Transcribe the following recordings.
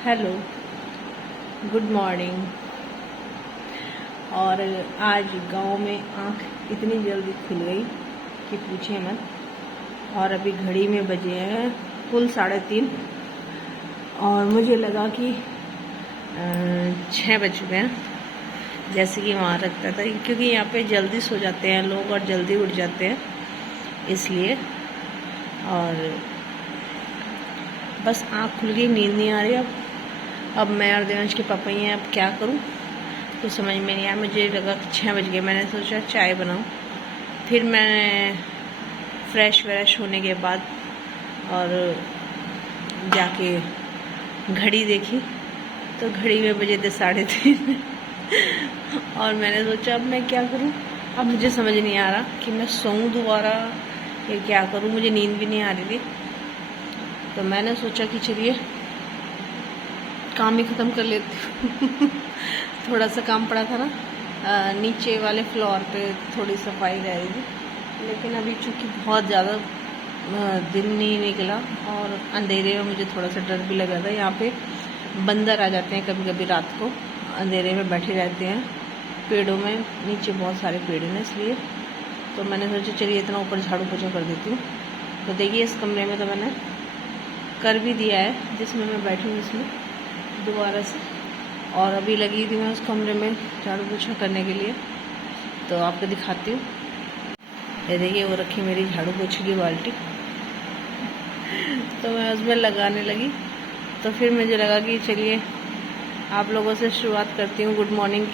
Hello, good morning. और आज गांव में आँख इतनी जल्दी खुल गई कि पूछे मत। और अभी घड़ी में बजे हैं कुल 3:30 और मुझे लगा कि 6 बज चुके हैं, जैसे कि वहाँ रखता था, क्योंकि यहाँ पे जल्दी सो जाते हैं लोग और जल्दी उठ जाते हैं, इसलिए। और बस आँख खुल गई, नींद नहीं आ रही। अब मैं और देवांश के पापा ही हैं, अब क्या करूं कुछ समझ में नहीं आया। मुझे लगा कि 6 बज गए, मैंने सोचा चाय बनाऊं। फिर मैं फ्रेश व्रेश होने के बाद और जाके घड़ी देखी तो घड़ी में बजे थे 3:30 और मैंने सोचा अब मैं क्या करूं। अब मुझे समझ नहीं आ रहा कि मैं सोऊं दोबारा या क्या करूं। मुझे नींद भी नहीं आ रही थी, तो मैंने सोचा कि चलिए काम ही ख़त्म कर लेती हूँ थोड़ा सा काम पड़ा था ना, नीचे वाले फ्लोर पे थोड़ी सफाई रह रही थी, लेकिन अभी चूँकि बहुत ज़्यादा दिन नहीं निकला और अंधेरे में मुझे थोड़ा सा डर भी लगा था। यहाँ पे बंदर आ जाते हैं कभी कभी रात को, अंधेरे में बैठे रहते हैं पेड़ों में, नीचे बहुत सारे पेड़ हैं, इसलिए तो मैंने सोचा चलिए इतना ऊपर झाड़ू पोछा कर देती हूँ। तो देखिए इस कमरे में तो मैंने कर भी दिया है, जिसमें मैं बैठी हूँ इसमें दोबारा से, और अभी लगी थी मैं उस कमरे में झाड़ू पोछा करने के लिए, तो आपको दिखाती हूँ। ये देखिए वो रखी मेरी झाड़ू पोछे की बाल्टी तो मैं उसमें लगाने लगी, तो फिर मुझे लगा कि चलिए आप लोगों से शुरुआत करती हूँ गुड मॉर्निंग।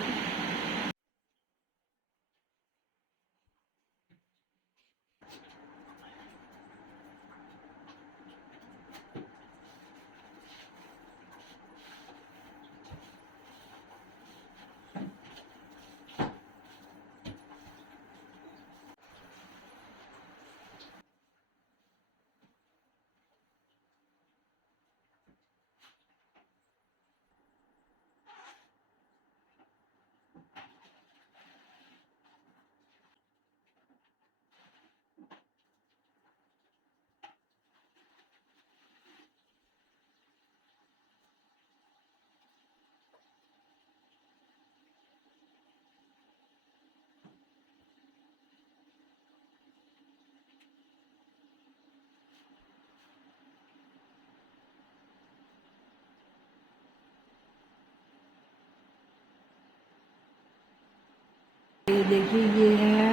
ये देखिए ये है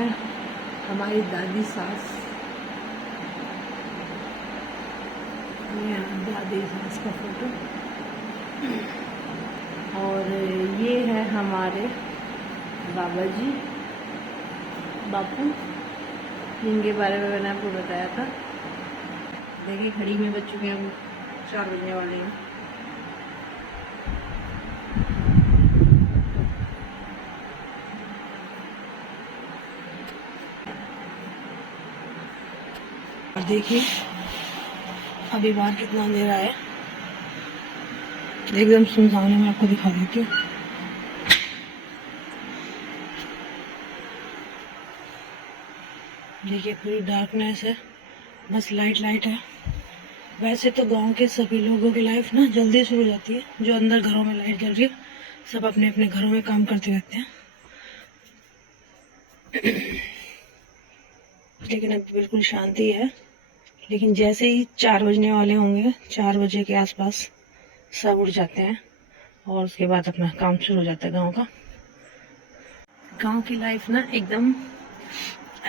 हमारी दादी सास, ये दादी सास का फोटो, और ये है हमारे बाबा जी बापू, जिनके बारे में मैंने आपको बताया था। देखिए घड़ी में बज चुके हैं 4 बजने वाले हैं। और देखिए अभी बाहर कितना अंधेरा है, एकदम सुनसान है। मैं आपको दिखा देती हूँ। देखिए पूरी डार्कनेस है, बस लाइट है। वैसे तो गांव के सभी लोगों की लाइफ ना जल्दी शुरू हो जाती है, जो अंदर घरों में लाइट जल रही है सब अपने अपने घरों में काम करते रहते हैं लेकिन अब बिल्कुल शांति है। लेकिन जैसे ही 4 बजने वाले होंगे, 4 बजे के आसपास सब उठ जाते हैं और उसके बाद अपना काम शुरू हो जाता है गांव का। गांव की लाइफ ना एकदम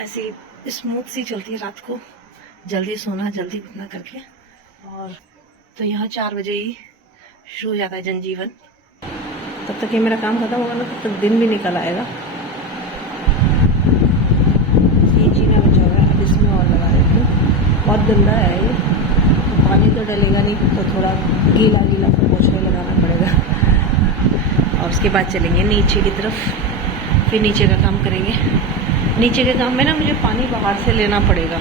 ऐसी स्मूथ सी चलती है, रात को जल्दी सोना जल्दी उठना करके। और तो यहाँ 4 बजे ही शुरू हो जाता है जनजीवन। तब तक ये मेरा काम खत्म होगा ना, तब तक दिन भी निकल आएगा। ये जीना बचा हुआ है, अब इसमें और लगा देती हूँ। बहुत गंदा है ये, तो पानी तो डलेगा नहीं, तो थोड़ा गीला गीला सा पोछा लगाना पड़ेगा। और उसके बाद चलेंगे नीचे की तरफ, फिर नीचे का काम करेंगे। नीचे के काम में ना मुझे पानी बाहर से लेना पड़ेगा,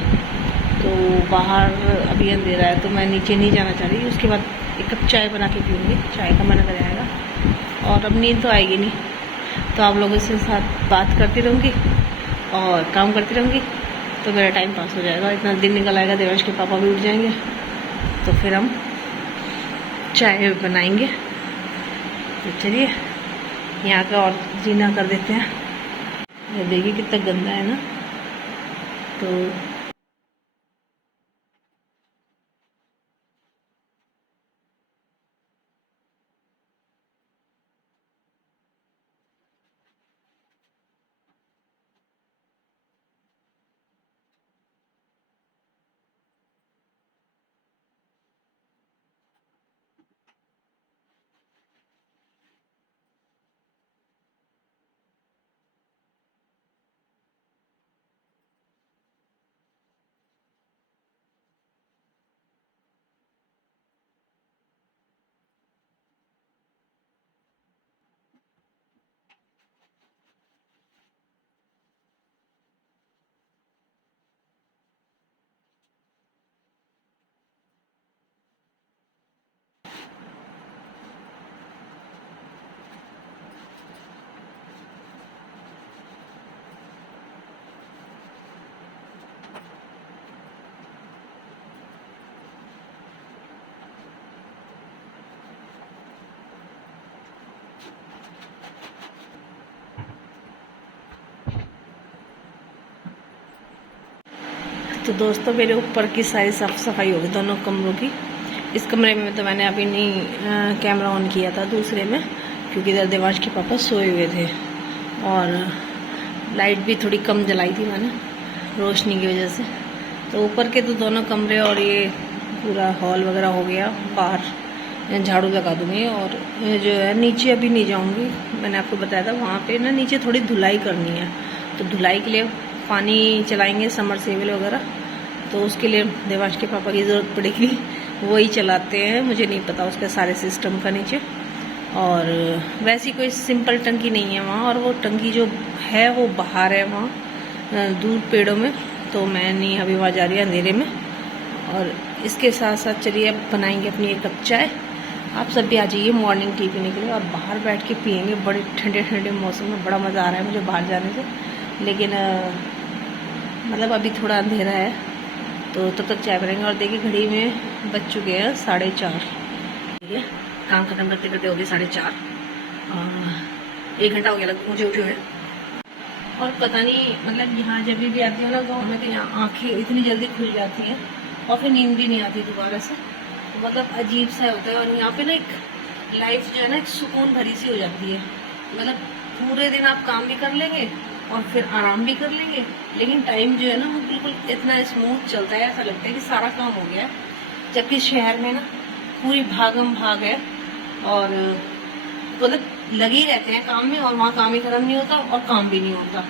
तो बाहर अभी अंधेरा है तो मैं नीचे नहीं जाना चाह रही। उसके बाद 1 कप चाय बना के पीऊँगी, चाय का मन कर जाएगा। और अब नींद तो आएगी नहीं, तो आप लोगों से साथ बात करती रहूँगी और काम करती रहूँगी, तो मेरा टाइम पास हो जाएगा। इतना दिन निकल आएगा, देवांश के पापा भी उठ जाएंगे, तो फिर हम चाय बनाएंगे। तो चलिए यहाँ का और जीना कर देते हैं। ये देखिए कितना गंदा है ना। तो तो दोस्तों मेरे ऊपर की सारी साफ सफाई होगी दोनों कमरों की। इस कमरे में तो मैंने अभी नहीं कैमरा ऑन किया था, दूसरे में, क्योंकि इधर देवांश के पापा सोए हुए थे और लाइट भी थोड़ी कम जलाई थी मैंने रोशनी की वजह से। तो ऊपर के तो दोनों कमरे और ये पूरा हॉल वगैरह हो गया। बाहर झाड़ू लगा दूँगी और जो है नीचे अभी नहीं जाऊँगी। मैंने आपको बताया था वहाँ पे ना नीचे थोड़ी धुलाई करनी है, तो धुलाई के लिए पानी चलाएंगे समरसेबल वगैरह। तो उसके लिए देवांश के पापा की ज़रूरत पड़ेगी, वही चलाते हैं। मुझे नहीं पता उसके सारे सिस्टम का नीचे। और वैसी कोई सिंपल टंकी नहीं है वहाँ, और वो टंकी जो है वो बाहर है वहाँ दूर पेड़ों में। तो मैं नहीं अभी वहाँ जा रही है अंधेरे में। और इसके साथ साथ चलिए अब बनाएंगे अपनी एक कप चाय। आप सब भी आ जाइए मॉर्निंग टी पीने के लिए और बाहर बैठ के पियेंगे। बड़े ठंडे ठंडे मौसम में बड़ा मज़ा आ रहा है मुझे बाहर जाने से। लेकिन मतलब अभी थोड़ा अंधेरा है तो तब तक चाय बनाएंगे। और देखिए घड़ी में बज चुके हैं 4:30। ठीक है, काम खत्म करते करते हो गए 4:30। 1 घंटा हो गया लगभग मुझे उठे हुए। और पता नहीं मतलब यहाँ जब भी आती हूँ ना गाँव में, तो यहाँ आँखें इतनी जल्दी खुल जाती हैं और फिर नींद भी नहीं आती दोबारा से। तो मतलब अजीब सा होता है। और यहाँ पे ना एक लाइफ जो है ना एक सुकून भरी सी हो जाती है। मतलब पूरे दिन आप काम भी कर लेंगे और फिर आराम भी कर लेंगे, लेकिन टाइम जो है ना वो बिल्कुल इतना स्मूथ चलता है, ऐसा लगता है कि सारा काम हो गया है। जबकि शहर में ना पूरी भागम भाग है और मतलब लगे ही रहते हैं काम में, और वहाँ काम ही खत्म नहीं होता और काम भी नहीं होता।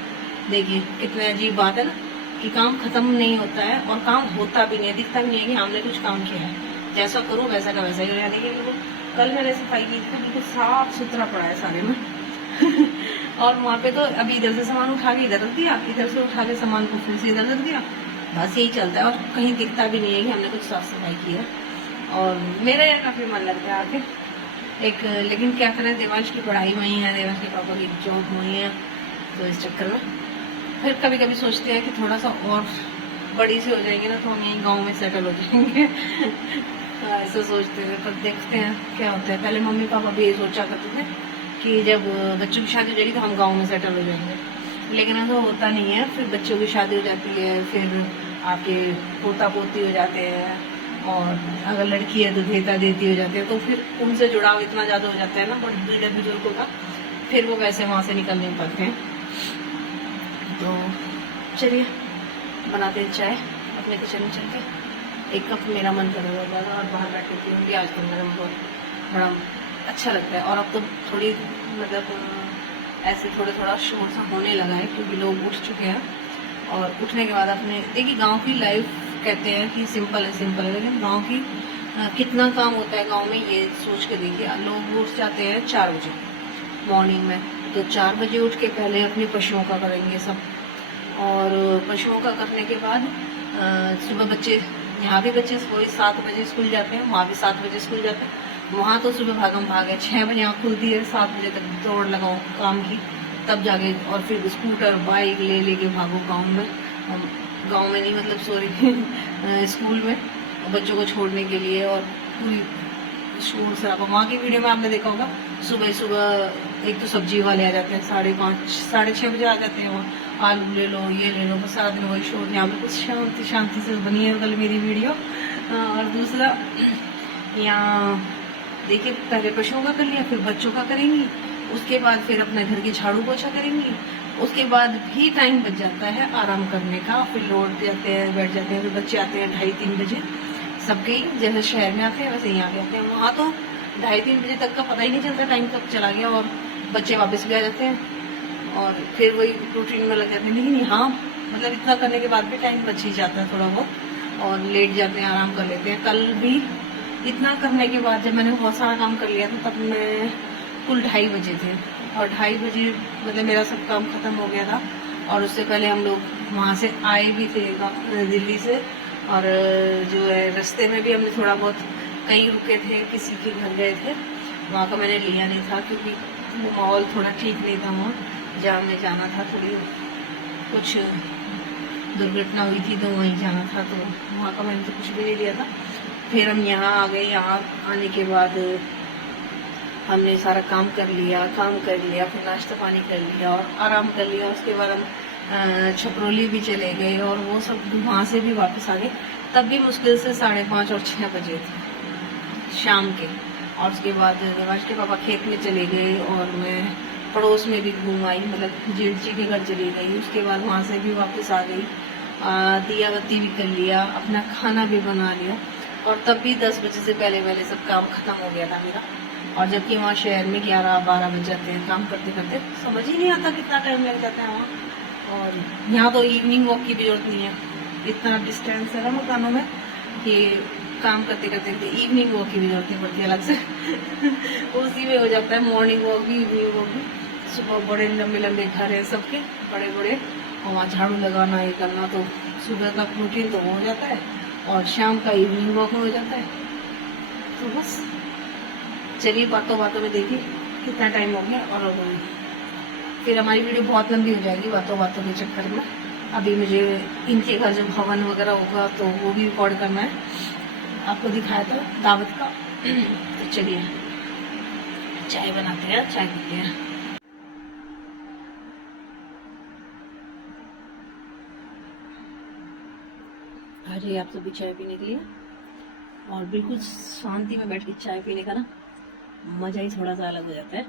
देखिए कितनी अजीब बात है ना कि काम खत्म नहीं होता है और काम होता भी नहीं है, दिखता भी नहीं है कि हमने कुछ काम किया है। जैसा करो वैसा का वैसा ही हो जाए। देखिए बिल्कुल कल मैंने सफाई की थी, बिल्कुल साफ सुथरा पड़ा है सारे में और वहाँ पे तो अभी इधर से सामान उठा के इधर रख दिया, इधर से उठा के सामान को फिर से इधर रख दिया, बस यही चलता है। और कहीं दिखता भी नहीं है कि हमने कुछ साफ सफाई की है। और मेरा यार काफ़ी मन लगता है आके एक, लेकिन क्या करें, देवांश की पढ़ाई वहीं है, देवांश के पापा की जॉब वहीं है, तो इस चक्कर में फिर कभी कभी सोचते हैं कि थोड़ा सा और बड़ी से हो जाएंगे ना तो हम यहीं गाँव में सेटल हो जाएंगे ऐसा सोचते थे, पर देखते हैं क्या होता है। पहले मम्मी पापा भी ये सोचा करते थे कि जब बच्चों की शादी हो जाएगी तो हम गांव में सेटल हो जाएंगे, लेकिन ऐसा होता नहीं है। फिर बच्चों की शादी हो जाती है, फिर आपके पोता पोती हो जाते हैं, और अगर लड़की है तो देता देती हो जाती है, तो फिर उनसे जुड़ाव इतना ज़्यादा हो जाता है ना बूढ़े बुजुर्गों का, फिर वो वैसे वहाँ से निकल नहीं पाते हैं। तो चलिए बनाते हैं चाय अपने किचन में चल के। एक कप मेरा मन कर रहा है और बाहर बैठ के पीऊँगी। आज तो मेरा बहुत बड़ा अच्छा लगता है। और अब तो थोड़ी मतलब ऐसे थोड़ा शोर सा होने लगा है क्योंकि लोग उठ चुके हैं। और उठने के बाद अपने देखिए गांव की लाइफ कहते हैं कि सिंपल है, लेकिन गांव की कितना काम होता है गांव में, ये सोच के देखिए। लोग उठ जाते हैं 4 बजे मॉर्निंग में, तो 4 बजे उठ के पहले अपने पशुओं का करेंगे सब, और पशुओं का करने के बाद सुबह बच्चे, यहाँ भी बच्चे वही 7 बजे स्कूल जाते हैं, वहाँ भी 7 बजे स्कूल जाते हैं। वहाँ तो सुबह भागम भाग है, 6 बजे यहाँ खुलती है, 7 बजे तक दौड़ लगाओ काम की, तब जाके और फिर स्कूटर बाइक ले लेके भागो गांव में नहीं मतलब सॉरी स्कूल में बच्चों को छोड़ने के लिए। और पूरी शोर शराबा। वहाँ की वीडियो में आपने देखा होगा सुबह सुबह एक तो सब्जी वाले आ जाते हैं 5:30 6:30 बजे आ जाते हैं। वहाँ आलू ले लो, ये ले लो, बस सारा दिन वही शोर। यहाँ पे कुछ शांति शांति से बनी है कल मेरी वीडियो। और दूसरा यहाँ देखिए, पहले पशुओं का कर लिया, फिर बच्चों का करेंगी, उसके बाद फिर अपने घर की झाड़ू पोछा करेंगी, उसके बाद भी टाइम बच जाता है आराम करने का। फिर लौट जाते हैं, बैठ जाते हैं, फिर बच्चे आते हैं 2:30-3 बजे। सबके जैसे शहर में आते हैं वैसे यहाँ भी आते हैं। वहाँ तो 2:30-3 बजे तक का पता ही नहीं चलता, टाइम कब चला गया, और बच्चे वापस भी आ जाते हैं और फिर वही रूटीन में लग जाते हैं। लेकिन यहाँ मतलब इतना करने के बाद भी टाइम बच ही जाता है थोड़ा बहुत, और लेट जाते हैं, आराम कर लेते हैं। कल भी इतना करने के बाद जब मैंने बहुत सारा काम कर लिया था तब मैं कुल 2:30 बजे थे, और 2:30 बजे मतलब मेरा सब काम खत्म हो गया था। और उससे पहले हम लोग वहाँ से आए भी थे दिल्ली से, और जो है रास्ते में भी हमने थोड़ा बहुत कहीं रुके थे, किसी के घर गए थे। वहाँ का मैंने लिया नहीं था क्योंकि वो माहौल थोड़ा ठीक नहीं था वहाँ जहाँ हमें जाना था। थोड़ी कुछ दुर्घटना हुई थी तो वहीं जाना था, तो वहाँ का मैंने तो कुछ भी नहीं लिया था। फिर हम यहाँ आ गए। यहाँ आने के बाद हमने सारा काम कर लिया, फिर नाश्ता पानी कर लिया और आराम कर लिया। उसके बाद हम छपरोली भी चले गए और वो सब वहाँ से भी वापस आ गए। तब भी मुश्किल से 5:30 और 6 बजे थे शाम के। और उसके बाद देवांश के पापा खेत में चले गए और मैं पड़ोस में भी घूम आई, मतलब जेठ जी के घर चली गई। उसके बाद वहाँ से भी वापस आ गई, दिया बत्ती भी कर लिया, अपना खाना भी बना लिया, और तब भी 10 बजे से पहले सब काम खत्म हो गया था मेरा। और जबकि वहाँ शहर में 11-12 बज जाते हैं काम करते करते, समझ ही नहीं आता कितना टाइम लग जाता है वहाँ। और यहाँ तो इवनिंग वॉक की भी जरूरत नहीं है, इतना डिस्टेंस है ना मकानों में कि काम करते करते इवनिंग वॉक की भी जरूरत नहीं पड़ती अलग से उसी में हो जाता है मॉर्निंग वॉक भी, इवनिंग वॉक भी। सुबह बड़े लंबे लंबे घर है सबके, बड़े बड़े, और वहाँ झाड़ू लगाना ये करना, तो सुबह का रूटीन तो हो जाता है और शाम का इवनिंग वॉक हो जाता है। तो बस चलिए, बातों बातों में देखिए कितना टाइम हो गया, और फिर हमारी वीडियो बहुत लंबी हो जाएगी बातों बातों के चक्कर में। अभी मुझे इनके घर जब हवन वगैरह होगा तो वो भी रिकॉर्ड करना है, आपको दिखाया था दावत का। तो चलिए चाय बनाते हैं, चाय पीते हैं। अरे आप सभी चाय पीने के लिए, और बिल्कुल शांति में बैठ के चाय पीने का ना मज़ा ही थोड़ा सा अलग हो जाता है।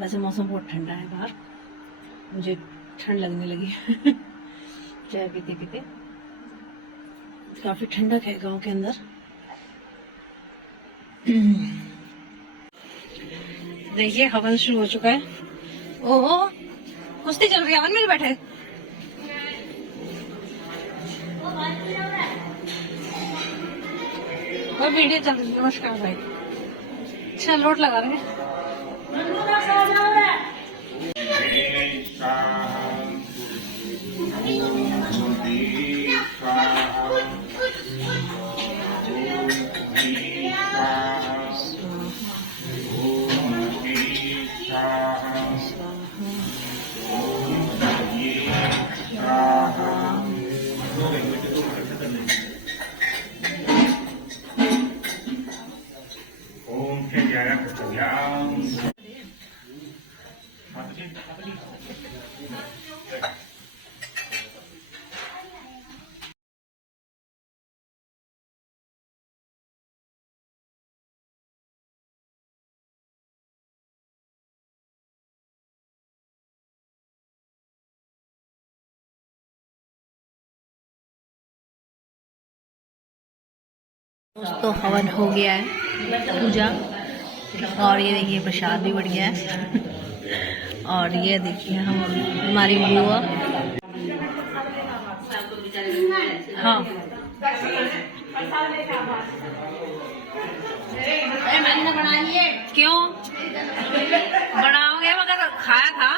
वैसे मौसम बहुत ठंडा है बाहर, मुझे ठंड लगने लगी चाय पीते पीते। काफ़ी ठंडक है गांव के अंदर। देखिए हवन शुरू हो चुका है। ओहो, कुश्ती चल रही है हवन में बैठे। वो वीडियो चल रही है। नमस्कार भाई, अच्छा लोट लगा रहे हैं। तो हवन हो गया है, पूजा, और ये देखिए प्रसाद भी बढ़ गया है। और ये देखिए हमारी बुआ, हाँ क्यों बनाओगे, मगर खाया था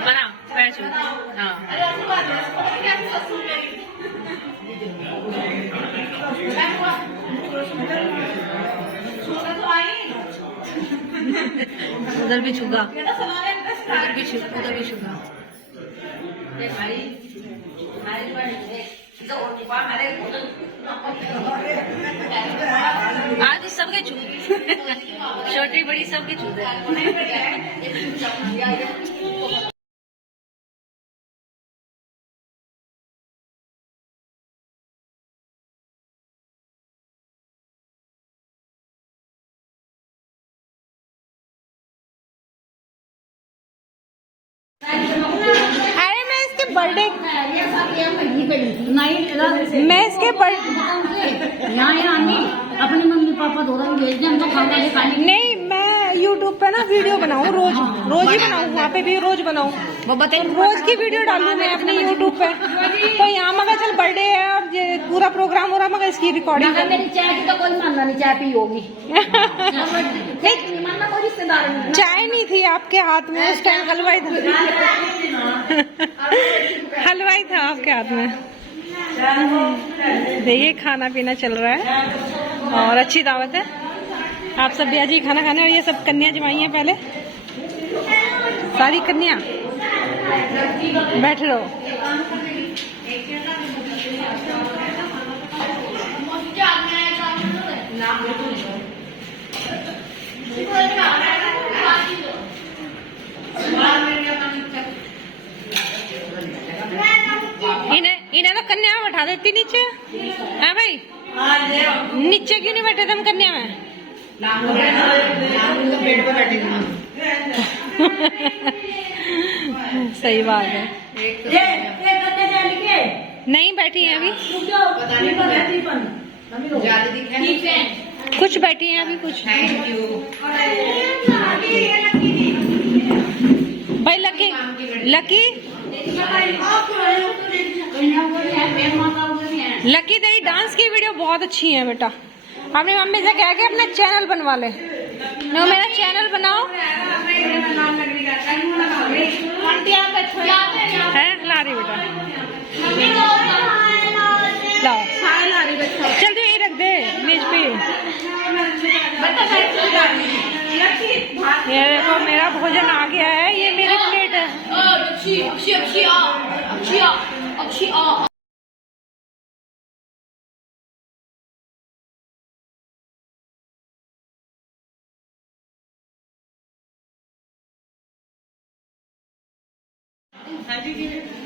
बना पैसो। हाँ उधर भी छुगा, उधर भी छुगा। छोटी बड़ी सबके चूजे। अरे मैं इसके बर्थडे मैं इसके अपनी मम्मी पापा दोनों भेज दें, हम तो खाना खाली। नहीं, मैं यूट्यूब पे ना वीडियो बनाऊँ, रोज ही बनाऊँ, वहाँ पे भी रोज बनाऊँ, वो बताइए रोज की वीडियो डालूँ मैं अपने यूट्यूब पे। तो यहाँ मगर चल बर्थडे है और ये पूरा प्रोग्राम हो रहा, मगर इसकी रिकॉर्डिंग मेरी चाय की तो कोई मानना नहीं, चाय पी होगी। मानना कोई रिश्तेदार नहीं। चाय नहीं थी आपके हाथ में उस टाइम, हलवाई था। हलवाई था आपके हाथ में। देखिए खाना पीना चल रहा है और अच्छी दावत है। आप सब भी आज ही खाना खाने, और ये सब कन्या जमाई हैं पहले, सारी कन्या बैठ रहो। इन्हें तो कन्या में बैठा देती नीचे है भाई, नीचे क्यों नहीं बैठे तुम कन्या में? सही बात है। नहीं बैठी हैं अभी, कुछ बैठी हैं अभी, कुछ भाई। लकी तेरी डांस की वीडियो बहुत अच्छी है बेटा। अपनी मम्मी से कह के अपना चैनल बनवा ले। नो, मेरा चैनल बनाओ है। ला रही बेटा, लाओ चल तू यही रख दे मेज पे। ये देखो मेरा भोजन आ गया है, ये मेरी प्लेट है।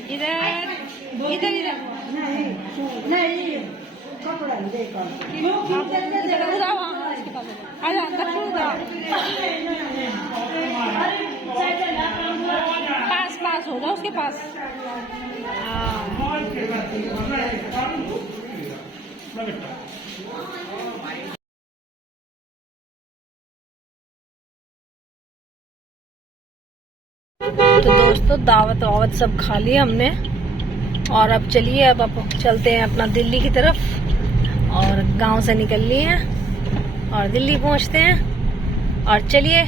इधर इधर इधर नहीं कपड़ा देखो पास हो जाओ उसके पास। तो दोस्तों दावत वावत सब खा ली हमने, और अब चलिए अब चलते हैं अपना दिल्ली की तरफ, और गांव से निकल लिए हैं और दिल्ली पहुंचते हैं। और चलिए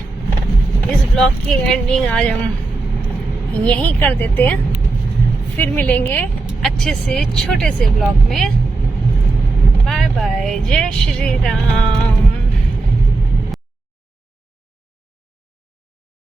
इस ब्लॉग की एंडिंग आज हम यहीं कर देते हैं, फिर मिलेंगे अच्छे से छोटे से ब्लॉग में। बाय बाय, जय श्री राम।